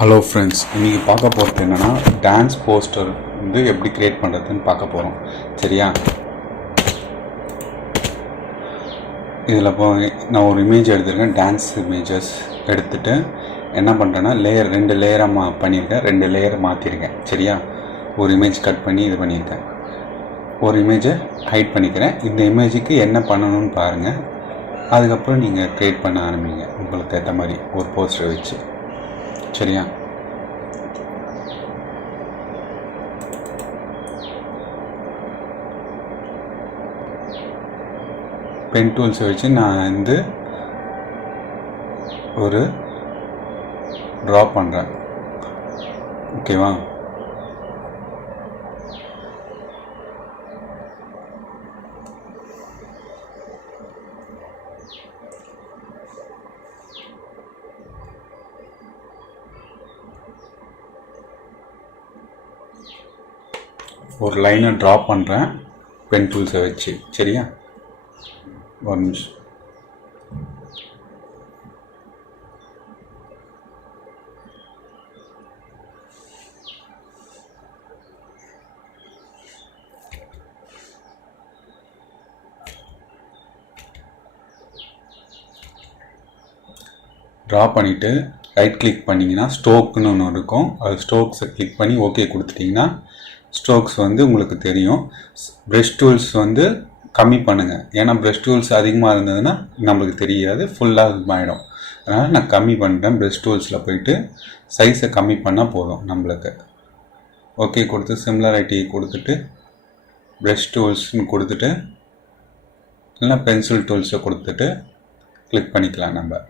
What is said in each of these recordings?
Hello friends, இன்றைக்கி பார்க்க போகிறது என்னென்னா டான்ஸ் போஸ்டர் வந்து எப்படி க்ரியேட் பண்ணுறதுன்னு பார்க்க போகிறோம். சரியா? இதில் இப்போ நான் ஒரு இமேஜ் எடுத்துருக்கேன். டான்ஸ் இமேஜஸ் எடுத்துகிட்டு என்ன பண்ணுறேன்னா ரெண்டு லேயராக பண்ணியிருக்கேன். 2 லேயர் மாற்றிருக்கேன். சரியா? ஒரு இமேஜ் கட் பண்ணி இது பண்ணியிருக்கேன். ஒரு இமேஜை ஹைட் பண்ணிக்கிறேன். இந்த இமேஜுக்கு என்ன பண்ணணும்னு பாருங்கள். அதுக்கப்புறம் நீங்கள் க்ரியேட் பண்ண ஆரம்பிங்க உங்களுக்கு ஏற்ற மாதிரி ஒரு போஸ்டர் வச்சு. சரியா? பென் டூல்ஸை வச்சு நான் வந்து ஒரு ட்ரா பண்ணுறேன். ஓகேவா? ஒரு லைனை ட்ரா பண்ணுறேன் பென் டூல்ஸை வச்சு. சரியா? ஒரு நிமிஷம். ட்ரா பண்ணிவிட்டு ரைட் கிளிக் பண்ணிங்கன்னா ஸ்ட்ரோக்குன்னு ஒன்று இருக்கும். அது ஸ்ட்ரோக்ஸை கிளிக் பண்ணி ஓகே கொடுத்துட்டிங்கன்னா ஸ்ட்ரோக்ஸ் வந்து உங்களுக்கு தெரியும். ப்ரஷ் டூல்ஸ் வந்து கம்மி பண்ணுங்கள். ஏன்னா ப்ரஷ் டூல்ஸ் அதிகமாக இருந்ததுன்னா நம்மளுக்கு தெரியாது, ஃபுல்லாக ஆகிடும். அதனால் நான் கம்மி பண்ணிட்டேன். ப்ரஷ் டூல்ஸில் போயிட்டு சைஸை கம்மி பண்ணால் போதும் நம்மளுக்கு. ஓகே கொடுத்து சிமிலாரிட்டி கொடுத்துட்டு ப்ரஷ் டூல்ஸ்னு கொடுத்துட்டு இல்லைனா பென்சில் டூல்ஸை கொடுத்துட்டு கிளிக் பண்ணிக்கலாம் நம்ம.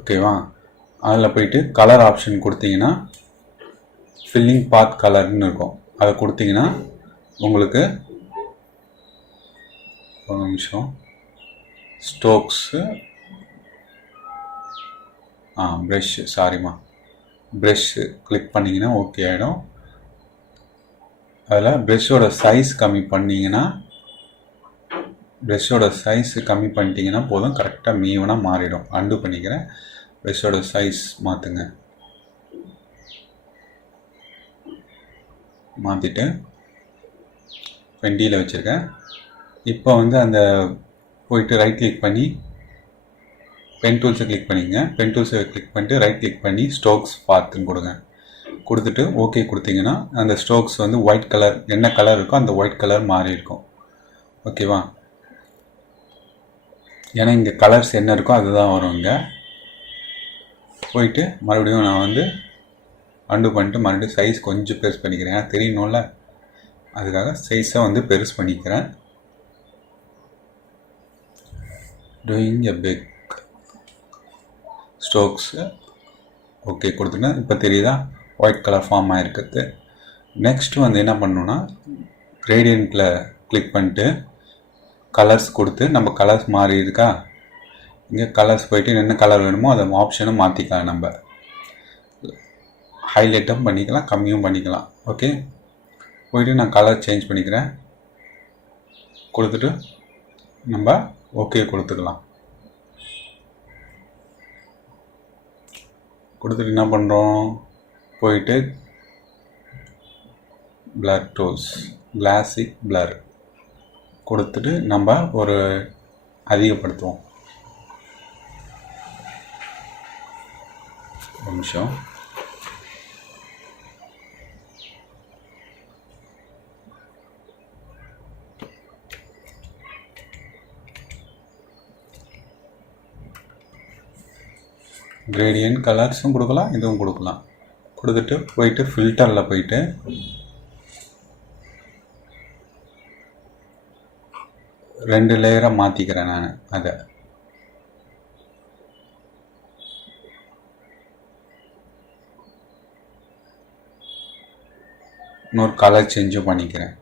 ஓகேவா? அதில் போயிட்டு கலர் ஆப்ஷன் கொடுத்தீங்கன்னா ஃபில்லிங் பாத் கலர்னு இருக்கும். அதை கொடுத்தீங்கன்னா உங்களுக்கு ஒரு நிமிஷம் ஸ்ட்ரோக்ஸு ப்ரெஷ்ஷு கிளிக் பண்ணிங்கன்னா ஓகே ஆகிடும். அதில் ப்ரெஷ்ஷோட சைஸ் கம்மி பண்ணிட்டீங்கன்னா போதும். கரெக்டாக ஈவனாக மாறிடும். அண்டு பண்ணிக்கிறேன். ப்ரெஷ்ஷோட சைஸ் மாற்றிட்டு 20ல் வச்சுருக்கேன். இப்போ வந்து அந்த போயிட்டு ரைட் கிளிக் பண்ணி பென் டூல்ஸை கிளிக் பண்ணிங்க. பென் டூல்ஸை கிளிக் பண்ணிட்டு ரைட் கிளிக் பண்ணி ஸ்ட்ரோக்ஸ் பார்த்துன்னு கொடுங்க. கொடுத்துட்டு ஓகே கொடுத்தீங்கன்னா அந்த ஸ்ட்ரோக்ஸ் வந்து ஒயிட் கலர், என்ன கலர் இருக்கோ அந்த ஒயிட் கலர் மாறி இருக்கும். ஓகேவா? ஏன்னா இங்கே கலர்ஸ் என்ன இருக்கோ அதுதான் வரும். இங்கே போயிட்டு மறுபடியும் நான் வந்து அண்டு பண்ணிட்டு மறுபடியும் சைஸ் கொஞ்சம் பெருசு பண்ணிக்கிறேன். ஏன்னா தெரியணும்ல, அதுக்காக சைஸை வந்து பெருசு பண்ணிக்கிறேன். Doing a big strokes okay கொடுத்துட்டேன். இப்போ தெரியுதா ஒயிட் கலர் ஃபார்ம் ஆகிருக்குது. நெக்ஸ்ட்டு வந்து என்ன பண்ணணுன்னா கிரேடியண்ட்டில் கிளிக் பண்ணிட்டு கலர்ஸ் கொடுத்து நம்ம கலர்ஸ் மாறி இருக்கா, இங்கே கலர்ஸ் போயிட்டு என்ன கலர் வேணுமோ அதை ஆப்ஷனை மாற்றிக்கலாம். நம்ம ஹைலைட்டும் பண்ணிக்கலாம், கம்மியும் பண்ணிக்கலாம். ஓகே போயிட்டு நான் கலர் சேஞ்ச் பண்ணிக்கிறேன். கொடுத்துட்டு நம்ம ஓகே கொடுத்துக்கலாம். கொடுத்துட்டு என்ன பண்ணுறோம், போயிட்டு பிளர் டூல்ஸ் கிளாசிக் பிளர் கொடுத்துட்டு நம்ம ஒரு அதிகப்படுத்துவோம். ஒரு நிமிஷம். கிரேடியன்ட் கலர்ஸும் கொடுக்கலாம், இதுவும் கொடுக்கலாம். கொடுத்துட்டு போயிட்டு ஃபில்டரில் போயிட்டு ரெண்டு லேயராக மாற்றிக்கிறேன் நான். அதை இன்னொரு கலர் சேஞ்சும் பண்ணிக்கிறேன்.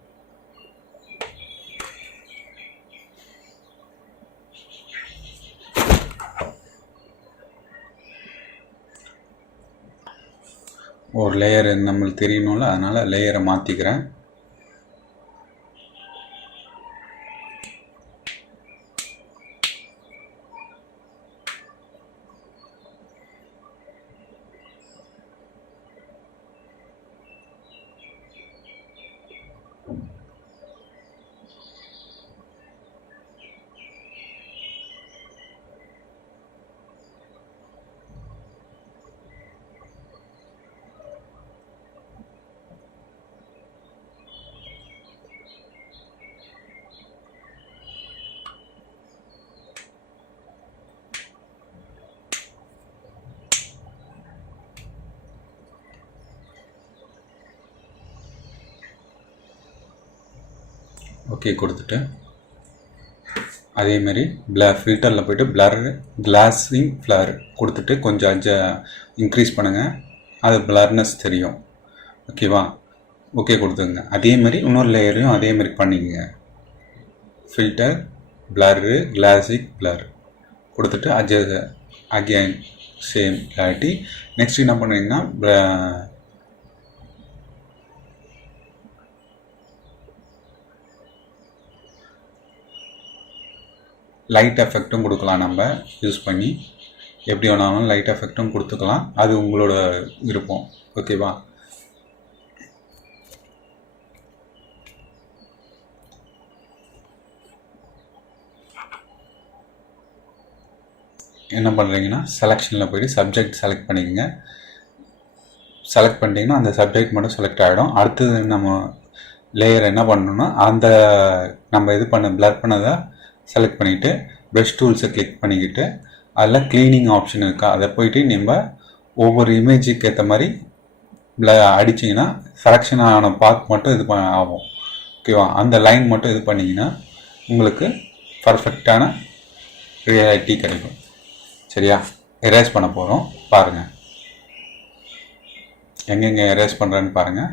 ஒரு லேயர் நம்மளுக்கு தெரியணும்ல, அதனால் லேயரை மாற்றிக்கிறேன். ஓகே கொடுத்துட்டு அதேமாரி ஃபில்டரில் போய்ட்டு கிளாஸிங் ஃப்ளர் கொடுத்துட்டு கொஞ்சம் இன்க்ரீஸ் பண்ணுங்கள், அது பிளர்னஸ் தெரியும். ஓகேவா? ஓகே கொடுத்துங்க. அதேமாதிரி இன்னொரு லேயரையும் அதேமாதிரி பண்ணிக்கங்க. ஃபில்டர் கிளாசிக் பிளர் கொடுத்துட்டு அகெயின் சேம் கிளாரிட்டி. நெக்ஸ்ட் என்ன பண்ணுவீங்கன்னா லைட் எஃபெக்ட்டும் கொடுக்கலாம். நம்ம யூஸ் பண்ணி எப்படி வேணாலும் லைட் எஃபெக்ட்டும் கொடுத்துக்கலாம், அது உங்களோட விருப்பம். ஓகேவா? என்ன பண்ணுறீங்கன்னா செலெக்ஷனில் போய்ட்டு சப்ஜெக்ட் செலக்ட் பண்ணிக்கோங்க. செலக்ட் பண்ணிட்டீங்கன்னா அந்த சப்ஜெக்ட் மட்டும் செலக்ட் ஆகிடும். அடுத்தது நம்ம லேயர் என்ன பண்ணணும்னா அந்த நம்ம இது பிளர் பண்ணதை செலக்ட் பண்ணிவிட்டு ப்ரஷ் டூல்ஸை கிளிக் பண்ணிக்கிட்டு அதில் க்ளீனிங் ஆப்ஷன் இருக்கா, அதை போய்ட்டு நம்ம ஒவ்வொரு இமேஜுக்கு ஏற்ற மாதிரி அடிச்சிங்கன்னா செலெக்ஷன் ஆன பார்ட் மட்டும் இது ஆகும். ஓகேவா? அந்த லைன் மட்டும் இது பண்ணிங்கன்னா உங்களுக்கு பர்ஃபெக்டான ரியாலிட்டி கிடைக்கும். சரியா? எரேஸ் பண்ண போகிறோம், பாருங்கள். எங்கெங்கே எரேஸ் பண்ணுறேன்னு பாருங்கள்.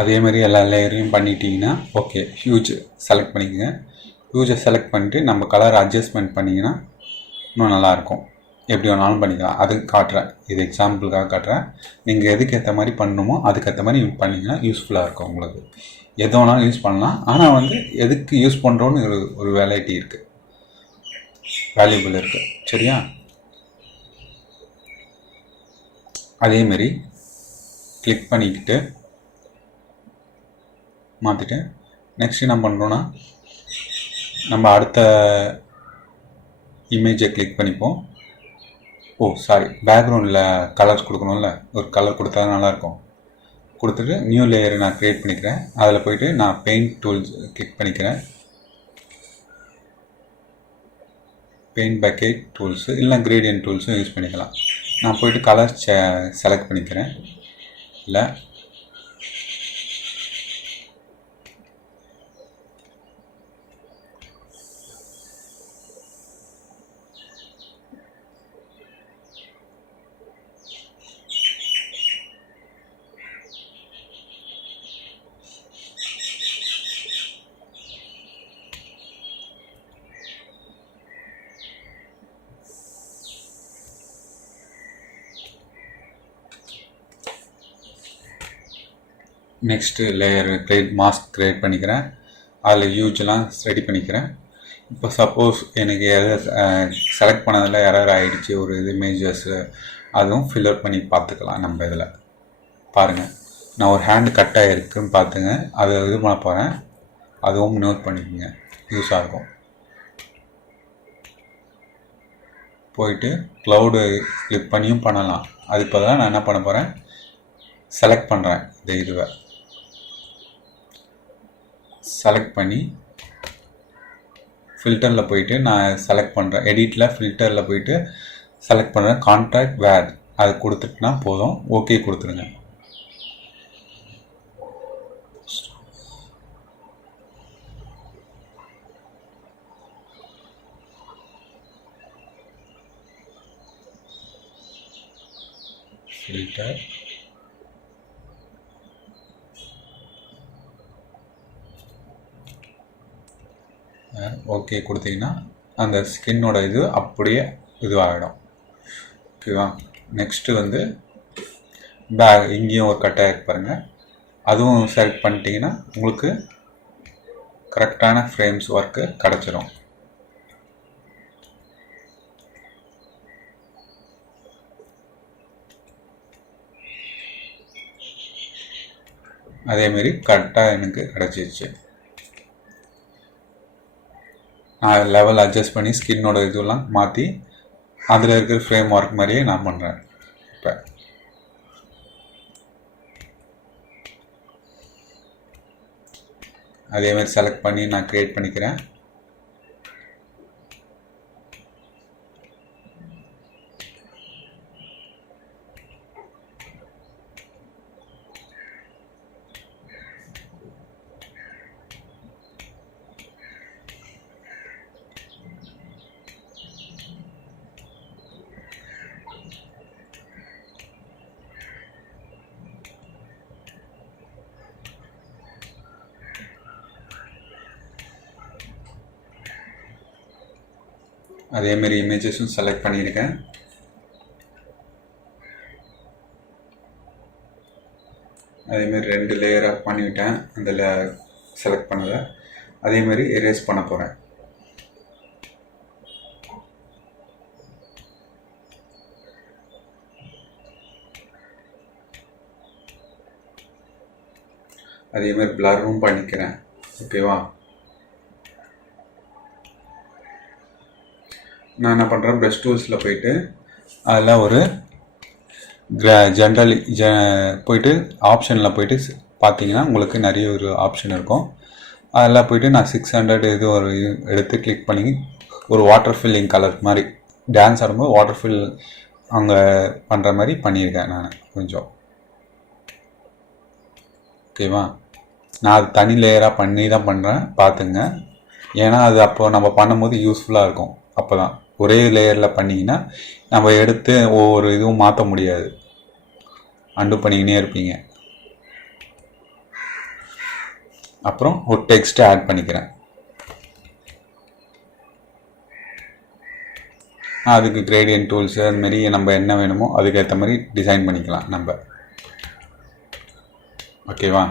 அதே மாதிரி எல்லா லேயரையும் பண்ணிட்டீங்கன்னா ஓகே. ஹியூஜ் செலக்ட் பண்ணிக்கோங்க. ஹியூஜை செலக்ட் பண்ணிட்டு நம்ம கலர் அட்ஜஸ்ட்மெண்ட் பண்ணிங்கன்னா இன்னும் நல்லாயிருக்கும். எப்படி வேணாலும் பண்ணிக்கலாம். அதுக்கு காட்டுறேன், இது எக்ஸாம்பிளுக்காக காட்டுறேன். நீங்கள் எதுக்கு ஏற்ற மாதிரி பண்ணணுமோ அதுக்கேற்ற மாதிரி பண்ணிங்கன்னா யூஸ்ஃபுல்லாக இருக்கும் உங்களுக்கு. எது வேணாலும் யூஸ் பண்ணலாம், ஆனால் வந்து எதுக்கு யூஸ் பண்ணுறோன்னு ஒரு வேலைட்டி இருக்குது, வேல்யூபிள் இருக்குது. சரியா? அதேமாரி கிளிக் பண்ணிக்கிட்டு மாற்றிட்டு நெக்ஸ்ட் என்ன பண்ணுறோன்னா நம்ம அடுத்த இமேஜை கிளிக் பண்ணிப்போம். பேக்ரவுண்டில் கலர்ஸ் கொடுக்கணும்ல, ஒரு கலர் கொடுத்தா நல்லாயிருக்கும். கொடுத்துட்டு நியூ லேயரை நான் க்ரியேட் பண்ணிக்கிறேன். அதில் போய்ட்டு நான் பெயிண்ட் டூல்ஸ் கிளிக் பண்ணிக்கிறேன். பெயிண்ட் பக்கெட் டூல்ஸு இல்லை கிரேடியன்ட் டூல்ஸும் யூஸ் பண்ணிக்கலாம். நான் போய்ட்டு கலர் செலக்ட் பண்ணிக்கிறேன். இல்லை நெக்ஸ்ட்டு லேயர் மாஸ்க் க்ரியேட் பண்ணிக்கிறேன். அதில் ஹியூஜெலாம் ரெடி பண்ணிக்கிறேன். இப்போ சப்போஸ் எனக்கு செலக்ட் பண்ணதில் எரர் ஆகிடுச்சு ஒரு இமேஜஸ்ஸு, அதுவும் ஃபில்லர் பண்ணி பார்த்துக்கலாம். நம்ம இதில் பாருங்கள், நான் ஒரு ஹேண்டு கட் ஆகிருக்குன்னு பார்த்துங்க, அதை இது பண்ண போகிறேன். அதுவும் நோட் பண்ணிக்கோங்க, யூஸாக இருக்கும். போயிட்டு க்ளவுடு கிளிக் பண்ணியும் பண்ணலாம். அதுக்கு பதிலாக நான் என்ன பண்ண போகிறேன், செலக்ட் பண்ணுறேன். இதுவை செலக்ட் பண்ணி ஃபில்டரில் போயிட்டு நான் செலக்ட் பண்ணுறேன். எடிட்டில் ஃபில்டரில் போயிட்டு செலக்ட் பண்ணுறேன். கான்ட்ராக்ட் வேர் அது கொடுத்துட்டுனா போதும். ஓகே கொடுத்துருங்க. ஃபில்டர் ஓகே கொடுத்தீங்கன்னா அந்த ஸ்கின்னோட இது அப்படியே இதுவாகிடும். ஓகேவா? நெக்ஸ்ட்டு வந்து இங்கேயும் ஒரு கட்டாக பாருங்கள், அதுவும் செலக்ட் பண்ணிட்டீங்கன்னா உங்களுக்கு கரெக்டான ஃப்ரேம்ஸ் ஒர்க்கு கிடச்சிரும். அதேமாரி கரெக்டாக எனக்கு கிடச்சிருச்சு. நான் லெவல் அட்ஜஸ்ட் பண்ணி ஸ்கின்னோட இதெல்லாம் மாற்றி அதில் இருக்கிற ஃப்ரேம் ஒர்க் மாதிரியே நான் பண்ணுறேன். இப்போ அதேமாதிரி செலக்ட் பண்ணி நான் க்ரியேட் பண்ணிக்கிறேன். அதேமாரி இமேஜஸும் செலக்ட் பண்ணியிருக்கேன். அதேமாரி 2 லேயராக பண்ணிவிட்டேன். அந்த செலக்ட் பண்ணதை அதேமாரி எரேஸ் பண்ண போகிறேன். அதேமாதிரி பிளரும் பண்ணிக்கிறேன். ஓகேவா? நான் என்ன பண்ணுறேன், ப்ரஷ் டூல்ஸில் போயிட்டு அதில் ஒரு ஜென்ரல் போயிட்டு ஆப்ஷனில் போயிட்டு பார்த்தீங்கன்னா உங்களுக்கு நிறைய ஒரு ஆப்ஷன் இருக்கும். அதில் போயிட்டு நான் 600 இது ஒரு எடுத்து கிளிக் பண்ணி ஒரு வாட்டர் ஃபில்லிங் கலர் மாதிரி டான்ஸ் ஆடும்போது வாட்டர் ஃபில் அங்கே பண்ணுற மாதிரி பண்ணியிருக்கேன் நான் கொஞ்சம். ஓகேவா? நான் அது தனி லேயராக பண்ணி தான் பண்ணுறேன், பார்த்துங்க. ஏன்னா அது அப்போ நம்ம பண்ணும்போது யூஸ்ஃபுல்லாக இருக்கும். அப்போ தான் ஒரே லேயரில் பண்ணிங்கன்னா நம்ம எடுத்து ஒவ்வொரு இதுவும் மாற்ற முடியாது, அண்டு பண்ணிக்கினே இருப்பீங்க. அப்புறம் ஒரு டெக்ஸ்ட்டை ஆட் பண்ணிக்கிறேன். அதுக்கு கிரேடியன்ட் டூல்ஸு அதுமாரி நம்ம என்ன வேணுமோ அதுக்கேற்ற மாதிரி டிசைன் பண்ணிக்கலாம் நம்ம. ஓகேவா?